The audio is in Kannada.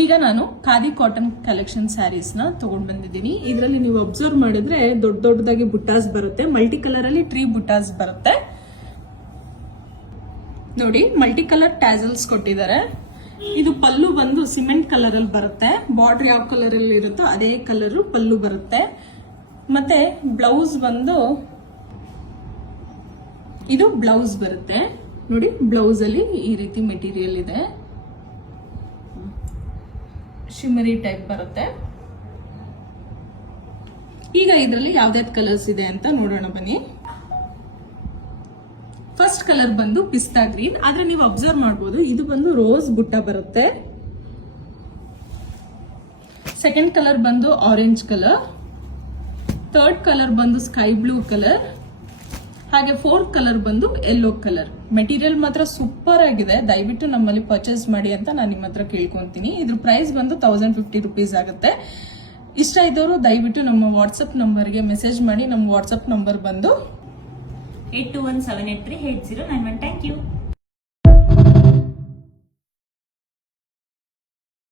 ಈಗ ನಾನು ಖಾದಿ ಕಾಟನ್ ಕಲೆಕ್ಷನ್ ಸ್ಯಾರೀಸ್ ನ ತಗೊಂಡ್ ಬಂದಿದ್ದೀನಿ. ಇದರಲ್ಲಿ ನೀವು ಅಬ್ಸರ್ವ್ ಮಾಡಿದ್ರೆ ದೊಡ್ಡ ದೊಡ್ಡದಾಗಿ ಬುಟ್ಟಾಸ್ ಬರುತ್ತೆ, ಮಲ್ಟಿ ಕಲರ್ ಅಲ್ಲಿ 3 ಬುಟ್ಟಾಸ್ ಬರುತ್ತೆ ನೋಡಿ. ಮಲ್ಟಿ ಕಲರ್ ಟ್ಯಾಸಲ್ಸ್ ಕೊಟ್ಟಿದ್ದಾರೆ. ಇದು ಪಲ್ಲು ಬಂದು ಸಿಮೆಂಟ್ ಕಲರ್ ಅಲ್ಲಿ ಬರುತ್ತೆ. ಬಾರ್ಡರ್ ಯಾವ ಕಲರ್ ಅಲ್ಲಿ ಇರುತ್ತೋ ಅದೇ ಕಲರ್ ಪಲ್ಲು ಬರುತ್ತೆ. ಮತ್ತೆ ಬ್ಲೌಸ್ ಬಂದು ಇದು ಬ್ಲೌಸ್ ಬರುತ್ತೆ ನೋಡಿ. ಬ್ಲೌಸ್ ಅಲ್ಲಿ ಈ ರೀತಿ ಮೆಟೀರಿಯಲ್ ಇದೆ, ಶಿಮರಿ ಟೈಪ್ ಬರುತ್ತೆ. ಈಗ ಇದರಲ್ಲಿ ಯಾವ್ದಾವ್ದು ಕಲರ್ಸ್ ಇದೆ ಅಂತ ನೋಡೋಣ ಬನ್ನಿ. ಫಸ್ಟ್ ಕಲರ್ ಬಂದು ಪಿಸ್ತಾ ಗ್ರೀನ್, ಆದ್ರೆ ನೀವು ಅಬ್ಸರ್ವ್ ಮಾಡಬಹುದು ಇದು ಬಂದು ರೋಸ್ ಬುಟ್ಟ ಬರುತ್ತೆ. ಸೆಕೆಂಡ್ ಕಲರ್ ಬಂದು ಆರೆಂಜ್ ಕಲರ್, ಥರ್ಡ್ ಕಲರ್ ಬಂದು ಸ್ಕೈ ಬ್ಲೂ ಕಲರ್, ಹಾಗೆ ಫೋರ್ತ್ ಕಲರ್ ಬಂದು ಯೆಲ್ಲೋ ಕಲರ್. ಮೆಟೀರಿಯಲ್ ಮಾತ್ರ ಸೂಪರ್ ಆಗಿದೆ, ದಯವಿಟ್ಟು ನಮ್ಮಲ್ಲಿ ಪರ್ಚೇಸ್ ಮಾಡಿ ಅಂತ ನಾನು ನಿಮ್ಮ ಹತ್ರ ಕೇಳ್ಕೊಂತೀನಿ. ಇದ್ರ ಪ್ರೈಸ್ ಬಂದು 1050 rupees ಆಗುತ್ತೆ. ಇಷ್ಟ ಇದ್ದವರು ದಯವಿಟ್ಟು ನಮ್ಮ ವಾಟ್ಸ್ಆಪ್ ನಂಬರ್ಗೆ ಮೆಸೇಜ್ ಮಾಡಿ. ನಮ್ಮ ವಾಟ್ಸ್ಆಪ್ ನಂಬರ್ ಬಂದು 8217838091. Thank you.